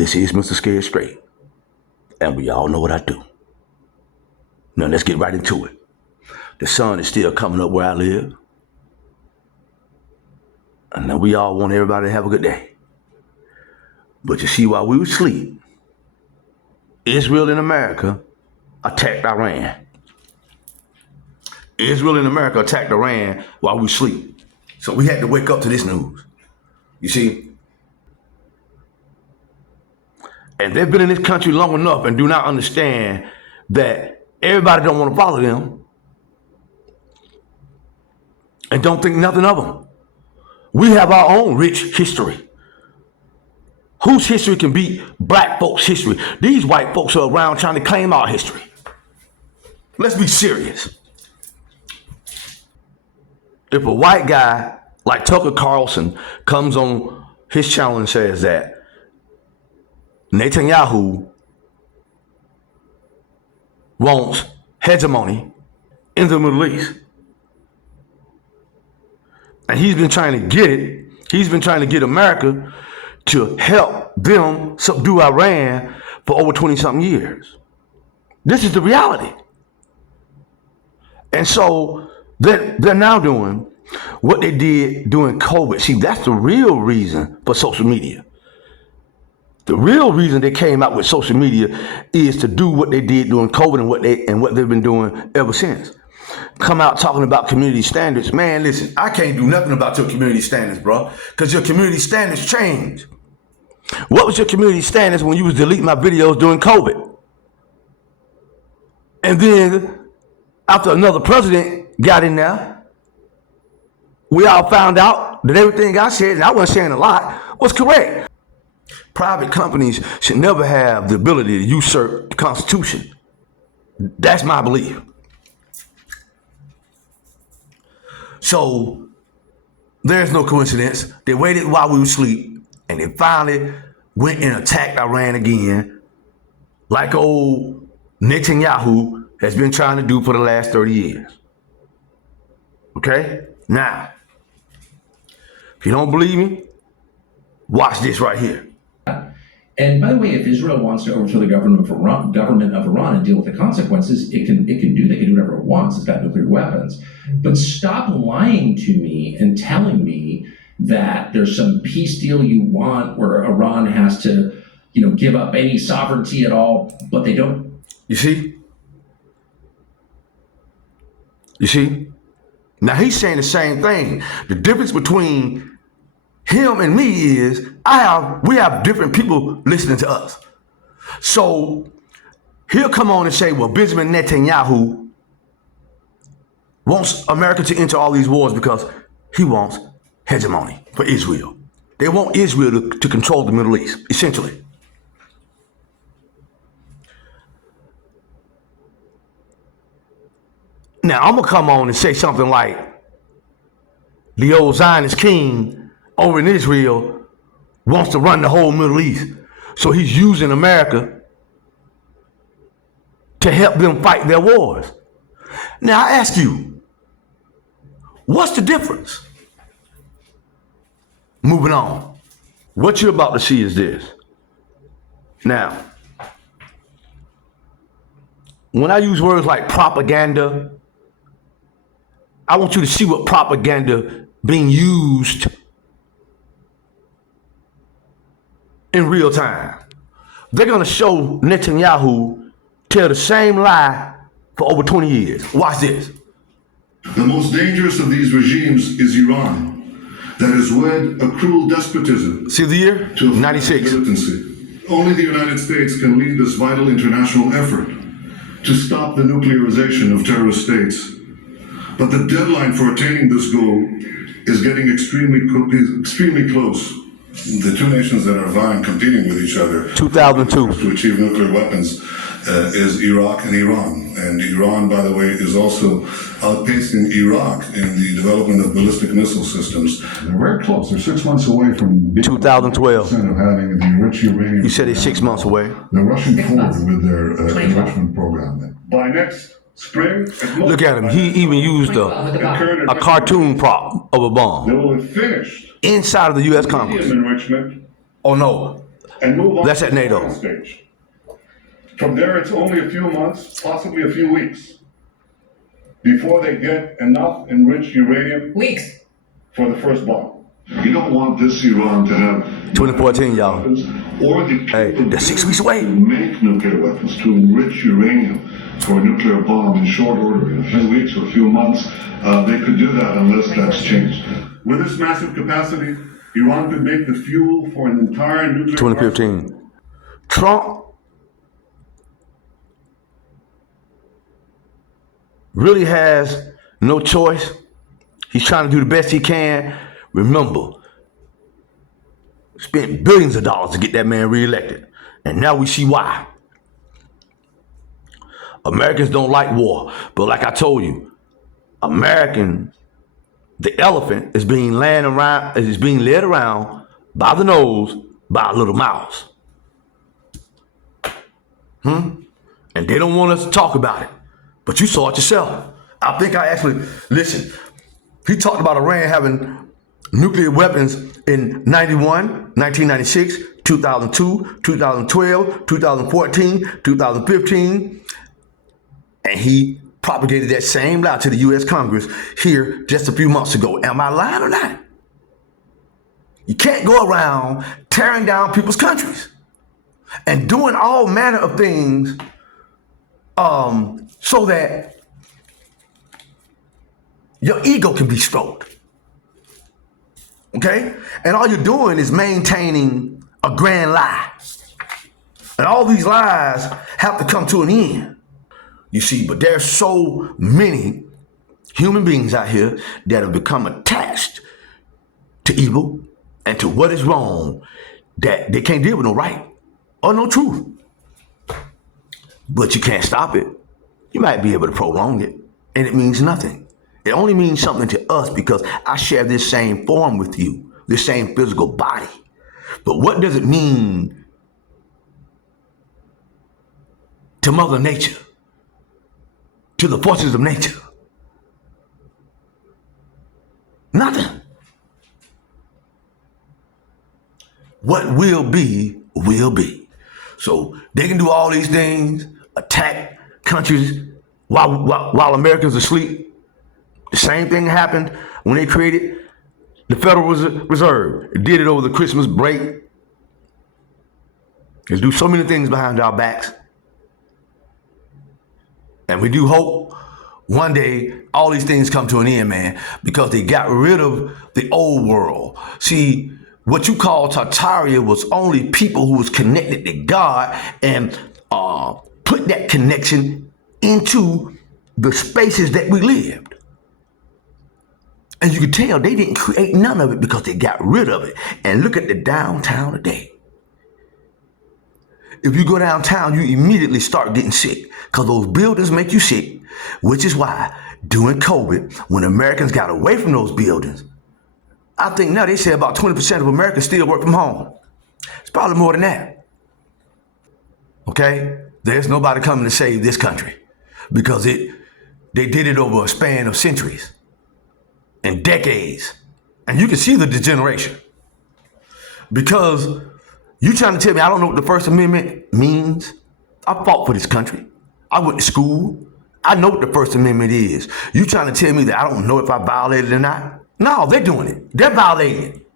This is Mr. Scared Straight, and we all know what I do. Now let's get right into it. The sun is still coming up where I live, and now we all want everybody to have a good day. But you see, while we were asleep, Israel and America attacked Iran. Israel and America attacked Iran while we sleep. So we had to wake up to this news. You see? And they've been in this country long enough and do not understand that everybody don't want to follow them and don't think nothing of them. We have our own rich history. Whose history can beat black folks' history? These white folks are around trying to claim our history. Let's be serious. If a white guy like Tucker Carlson comes on his channel and says that Netanyahu wants hegemony in the Middle East, and he's been trying to get it, he's been trying to get America to help them subdue Iran for over 20-something years. This is the reality. And so they're now doing what they did during COVID. See, that's the real reason for social media. The real reason they came out with social media is to do what they did during COVID and what they've been doing ever since. Come out talking about community standards. Man, listen, I can't do nothing about your community standards, bro, because your community standards changed. What was your community standards when you was deleting my videos during COVID? And then after another president got in there, we all found out that everything I said, and I wasn't saying a lot, was correct. Private companies should never have the ability to usurp the Constitution. That's my belief. So there's no coincidence. They waited while we were asleep, and they finally went and attacked Iran again, like old Netanyahu has been trying to do for the last 30 years. Okay? Now, if you don't believe me, watch this right here. And by the way, if Israel wants to overthrow the government of Iran and deal with the consequences, it can do that. It can do whatever it wants. It's got nuclear weapons. But stop lying to me and telling me that there's some peace deal you want where Iran has to, give up any sovereignty at all, but they don't. You see? You see? Now he's saying the same thing. The difference between him and me is we have different people listening to us. So he'll come on and say, well, Benjamin Netanyahu wants America to enter all these wars because he wants hegemony for Israel. They want Israel to control the Middle East, essentially. Now I'm gonna come on and say something like the old Zionist king over in Israel wants to run the whole Middle East. So he's using America to help them fight their wars. Now I ask you, what's the difference? Moving on. What you're about to see is this. Now, when I use words like propaganda, I want you to see what propaganda being used in real time. They're going to show Netanyahu tell the same lie for over 20 years. Watch this. The most dangerous of these regimes is Iran, that has wed a cruel despotism. See the year? 96. Militancy. Only the United States can lead this vital international effort to stop the nuclearization of terrorist states. But the deadline for attaining this goal is getting extremely close. The two nations that are vying, competing with each other 2002 to achieve nuclear weapons is Iraq and Iran. And Iran, by the way, is also outpacing Iraq in the development of ballistic missile systems. They're very close. They're 6 months away from 2012. Of having the enriched uranium. You said it's 6 months away. They're rushing forward with their enrichment program. By next spring, look at him. He even used a cartoon prop of a bomb they will have finished inside of the U.S. Congress. enrichment. Oh no, and move on That's to at the NATO. final stage. From there, it's only a few months, possibly a few weeks, before they get enough enriched uranium Weeks. for the first bomb. You don't want this Iran to have 2014, y'all. weapons or the Hey, that's 6 weeks away. to make nuclear weapons, to enrich uranium for a nuclear bomb in short order, in a few weeks or a few months. They could do that unless that's changed. With this massive capacity, Iran could make the fuel for an entire nuclear 2015. Trump really has no choice. He's trying to do the best he can. Remember, spent billions of dollars to get that man reelected. And now we see why. Americans don't like war. But like I told you, Americans, the elephant is being led around by the nose by a little mouse. And they don't want us to talk about it. But you saw it yourself. I think I actually, listen, he talked about Iran having nuclear weapons in 1996, 2002, 2012, 2014, 2015. And he propagated that same lie to the U.S. Congress here just a few months ago. Am I lying or not? You can't go around tearing down people's countries and doing all manner of things so that your ego can be stroked. Okay? And all you're doing is maintaining a grand lie. And all these lies have to come to an end. You see, but there's so many human beings out here that have become attached to evil and to what is wrong that they can't deal with no right or no truth. But you can't stop it. You might be able to prolong it, and it means nothing. It only means something to us because I share this same form with you, this same physical body. But what does it mean to Mother Nature, to the forces of nature? Nothing. What will be, will be. So they can do all these things, attack countries while Americans are asleep. The same thing happened when they created the Federal Reserve. It did it over the Christmas break. They do so many things behind our backs. And we do hope one day all these things come to an end, man, because they got rid of the old world. See, what you call Tartaria was only people who was connected to God and put that connection into the spaces that we lived. And you can tell they didn't create none of it because they got rid of it. And look at the downtown today. If you go downtown, you immediately start getting sick because those buildings make you sick, which is why during COVID, when Americans got away from those buildings, I think now they say about 20% of Americans still work from home. It's probably more than that. Okay? There's nobody coming to save this country because they did it over a span of centuries and decades. And you can see the degeneration. Because you trying to tell me I don't know what the First Amendment means? I fought for this country. I went to school. I know what the First Amendment is. You trying to tell me that I don't know if I violated it or not? No, they're doing it. They're violating it.